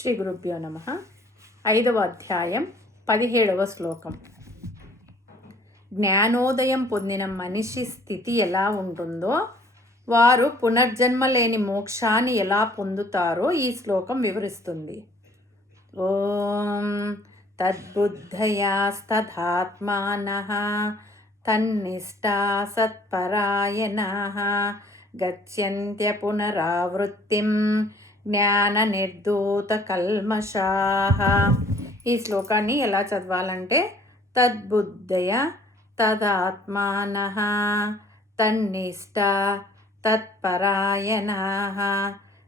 శ్రీ గురుభ్యో నమ. ఐదవ అధ్యాయం పదిహేడవ శ్లోకం. జ్ఞానోదయం పొందిన మనిషి స్థితి ఎలా ఉంటుందో వారు పునర్జన్మ లేని మోక్షాన్ని ఎలా పొందుతారో ఈ శ్లోకం వివరిస్తుంది. ఓం తద్బుద్ధయాస్తథాత్మాన తన్నిష్టా సత్పరాయణ గచ్చంత్య పునరావృత్తిం జ్ఞాన నిర్దూత కల్మషాహ ఈ శ్లోకాన్ని ఎలా చదవాలంటే తద్బుద్ధయ తదాత్మాన తన్నిష్ట తత్పరాయణ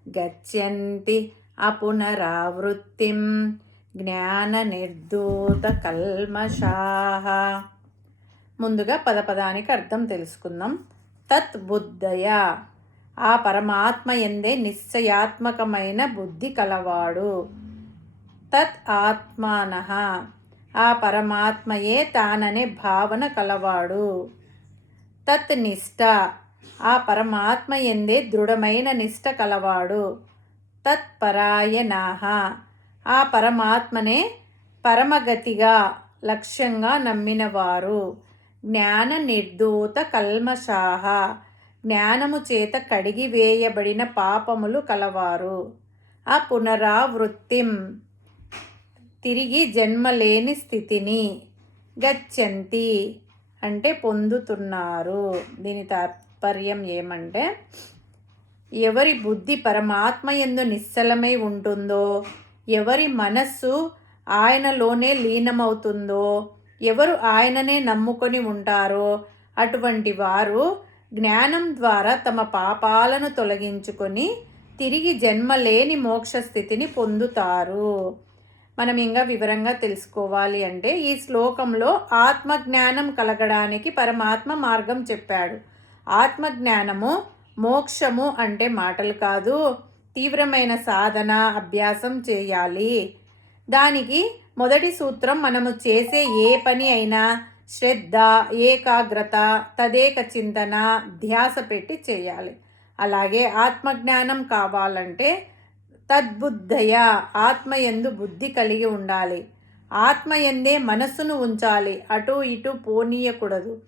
గచ్చంతి అపునరావృత్తిం జ్ఞాన నిర్దూత కల్మషాహ ముందుగా పదపదానికి అర్థం తెలుసుకుందాం. తత్ బుద్ధయ ఆ పరమాత్మ ఎందే నిశ్చయాత్మకమైన బుద్ధి కలవాడు. తత్ ఆత్మాన. ఆ పరమాత్మయే తాననే భావన కలవాడు. తత్ నిష్ట. ఆ పరమాత్మ ఎందే దృఢమైన నిష్ట కలవాడు. తత్పరాయణాహ ఆ పరమాత్మనే పరమగతిగా లక్ష్యంగా నమ్మినవారు. జ్ఞాన నిర్దూత కల్మషాహ జ్ఞానము చేత కడిగి వేయబడిన పాపములు కలవారు. ఆ పునరావృత్తిం తిరిగి జన్మలేని స్థితిని గచ్చంతి అంటే పొందుతున్నారు. దీని తాత్పర్యం ఏమంటే ఎవరి బుద్ధి పరమాత్మ ఎందు నిశ్చలమై ఉంటుందో ఎవరి మనస్సు ఆయనలోనే లీనమవుతుందో ఎవరు ఆయననే నమ్ముకొని ఉంటారో అటువంటి వారు జ్ఞానం ద్వారా తమ పాపాలను తొలగించుకొని తిరిగి జన్మలేని మోక్ష స్థితిని పొందుతారు. మనం ఇంకా వివరంగా తెలుసుకోవాలి అంటే ఈ శ్లోకంలో ఆత్మజ్ఞానం కలగడానికి పరమాత్మ మార్గం చెప్పాడు. ఆత్మజ్ఞానము మోక్షము అంటే మాటలు కాదు తీవ్రమైన సాధన అభ్యాసం చేయాలి. దానికి మొదటి సూత్రం మనము చేసే ఏ పని అయినా శ్రద్ధ ఏకాగ్రత తదేక చింతన ధ్యాస పెట్టి చేయాలి. అలాగే ఆత్మజ్ఞానం కావాలంటే తద్బుద్ధయ ఆత్మయందు బుద్ధి కలిగి ఉండాలి. ఆత్మయందే మనస్సును ఉంచాలి. అటు ఇటు పోనీయకూడదు.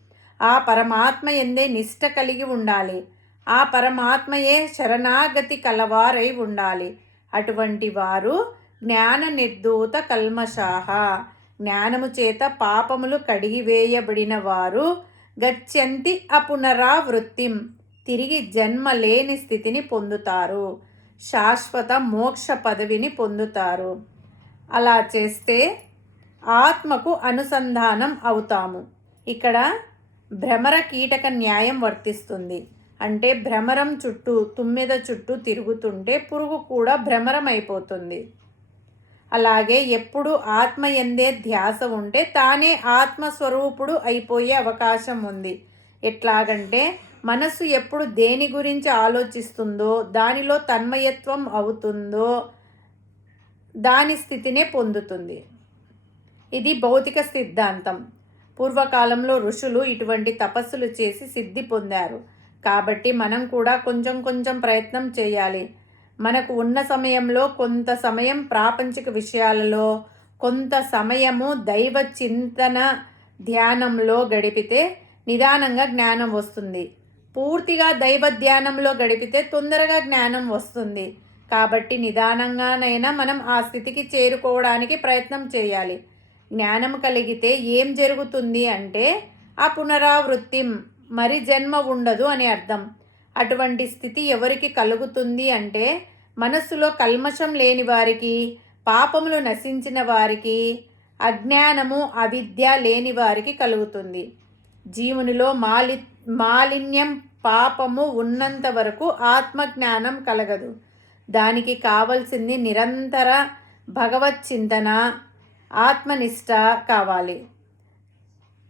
ఆ పరమాత్మ ఎందే నిష్ట కలిగి ఉండాలి. ఆ పరమాత్మయే శరణాగతి కలవారై ఉండాలి. అటువంటి వారు జ్ఞాన నిర్దూత కల్మషాహ. జ్ఞానము చేత పాపములు కడిగివేయబడిన వారు గచ్చంతి అపునరావృత్తిం. తిరిగి జన్మ లేని స్థితిని పొందుతారు. శాశ్వత మోక్ష పదవిని పొందుతారు. అలా చేస్తే ఆత్మకు అనుసంధానం అవుతాము. ఇక్కడ భ్రమర కీటక న్యాయం వర్తిస్తుంది. అంటే భ్రమరం చుట్టూ తుమ్మెద చుట్టూ తిరుగుతుంటే పురుగు కూడా భ్రమరం అయిపోతుంది అలాగే ఎప్పుడు ఆత్మ ఎందే ధ్యాస ఉంటే తానే ఆత్మస్వరూపుడు అయిపోయే అవకాశం ఉంది. ఎట్లాగంటే మనసు ఎప్పుడు దేని గురించి ఆలోచిస్తుందో దానిలో తన్మయత్వం అవుతుందో దాని స్థితినే పొందుతుంది. ఇది భౌతిక సిద్ధాంతం. పూర్వకాలంలో ఋషులు ఇటువంటి తపస్సులు చేసి సిద్ధి పొందారు. కాబట్టి మనం కూడా కొంచెం కొంచెం ప్రయత్నం చేయాలి. మనకు ఉన్న సమయంలో కొంత సమయం ప్రాపంచిక విషయాలలో కొంత సమయము దైవ చింతన ధ్యానంలో గడిపితే నిదానంగా జ్ఞానం వస్తుంది. పూర్తిగా దైవ ధ్యానంలో గడిపితే తొందరగా జ్ఞానం వస్తుంది. కాబట్టి నిదానంగానైనా మనం ఆ స్థితికి చేరుకోవడానికి ప్రయత్నం చేయాలి. జ్ఞానం కలిగితే ఏం జరుగుతుంది అంటే ఆ పునరావృత్తి మరి జన్మ ఉండదు అని అర్థం. అటువంటి స్థితి ఎవరికి కలుగుతుంది అంటే మనస్సులో కల్మషం లేని వారికి పాపములు నశించిన వారికి అజ్ఞానము అవిద్య లేని వారికి కలుగుతుంది. జీవునిలో మాలి మాలిన్యం పాపము ఉన్నంత వరకు ఆత్మజ్ఞానం కలగదు. దానికి కావలసింది నిరంతర భగవత్ చింతన ఆత్మనిష్ట కావాలి.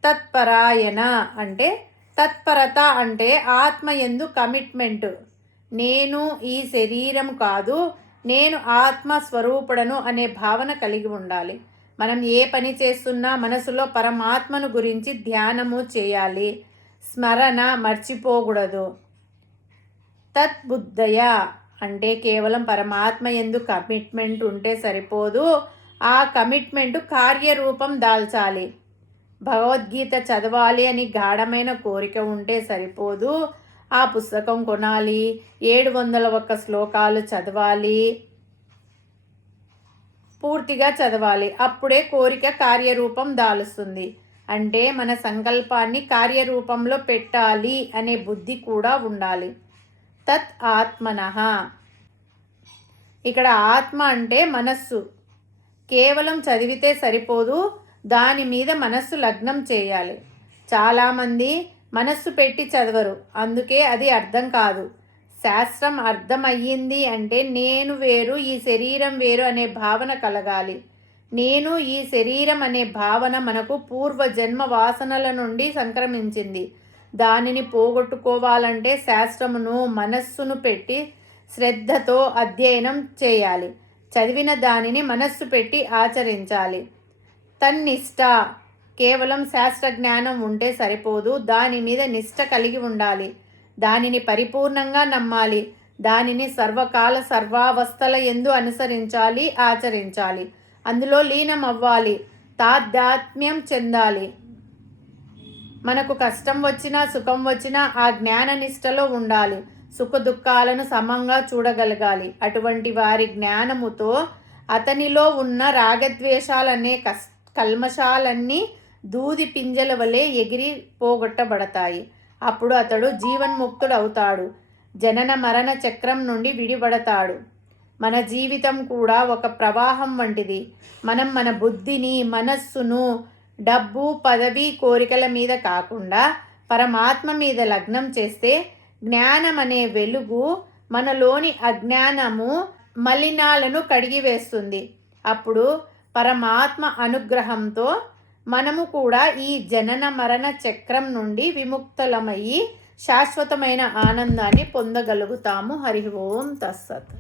తత్పరాయణ అంటే తత్పరత అంటే ఆత్మ ఎందు కమిట్మెంట్. నేను ఈ శరీరం కాదు నేను ఆత్మ స్వరూపుడను అనే భావన కలిగి ఉండాలి. మనం ఏ పని చేస్తున్నా మనసులో పరమాత్మను గురించి ధ్యానము చేయాలి. స్మరణ మర్చిపోకూడదు. తత్బుద్ధయ అంటే కేవలం పరమాత్మ ఎందు కమిట్మెంట్ ఉంటే సరిపోదు. ఆ కమిట్మెంట్ కార్యరూపం దాల్చాలి. భగవద్గీత చదవాలి అని గాఢమైన కోరిక ఉంటే సరిపోదు. ఆ పుస్తకం కొనాలి. ఏడు వందల ఒక్క శ్లోకాలు చదవాలి. పూర్తిగా చదవాలి. అప్పుడే కోరిక కార్యరూపం దాలుస్తుంది. అంటే మన సంకల్పాన్ని కార్యరూపంలో పెట్టాలి అనే బుద్ధి కూడా ఉండాలి. తత్ ఆత్మనః. ఇక్కడ ఆత్మ అంటే మనస్సు. కేవలం చదివితే సరిపోదు. దాని మీద మనస్సు లగ్నం చేయాలి. చాలామంది మనస్సు పెట్టి చదవరు. అందుకే అది అర్థం కాదు. శాస్త్రం అర్థమయ్యింది అంటే నేను వేరు ఈ శరీరం వేరు అనే భావన కలగాలి. నేను ఈ శరీరం అనే భావన మనకు పూర్వ జన్మ వాసనల నుండి సంక్రమించింది. దానిని పోగొట్టుకోవాలంటే శాస్త్రమును మనస్సును పెట్టి శ్రద్ధతో అధ్యయనం చేయాలి. చదివిన దానిని మనస్సు పెట్టి ఆచరించాలి. తన్నిష్ట. కేవలం శాస్త్ర జ్ఞానం ఉంటే సరిపోదు. దాని మీద నిష్ట కలిగి ఉండాలి. దానిని పరిపూర్ణంగా నమ్మాలి. దానిని సర్వకాల సర్వావస్థల ఎందు అనుసరించాలి ఆచరించాలి. అందులో లీనం అవ్వాలి తాదాత్మ్యం చెందాలి. మనకు కష్టం వచ్చినా సుఖం వచ్చినా ఆ జ్ఞాన నిష్టలో ఉండాలి. సుఖ దుఃఖాలను సమంగా చూడగలగాలి. అటువంటి వారి జ్ఞానముతో అతనిలో ఉన్న రాగద్వేషాలనే కష్ట కల్మషాలన్నీ దూది పింజల వలె ఎగిరి పోగొట్టబడతాయి. అప్పుడు అతడు జీవన్ముక్తుడు అవుతాడు జనన మరణ చక్రం నుండి విడిపడతాడు. మన జీవితం కూడా ఒక ప్రవాహం వంటిది. మనం మన బుద్ధిని మనస్సును డబ్బు పదవి కోరికల మీద కాకుండా పరమాత్మ మీద లగ్నం చేస్తే జ్ఞానం అనే వెలుగు మనలోని అజ్ఞానము మలినాలను కడిగివేస్తుంది. అప్పుడు పరమాత్మ అనుగ్రహంతో మనము కూడా ఈ జనన మరణ చక్రం నుండి విముక్తులమయ్యి శాశ్వతమైన ఆనందాన్ని పొందగలుగుతాము. హరి ఓం తస్సత్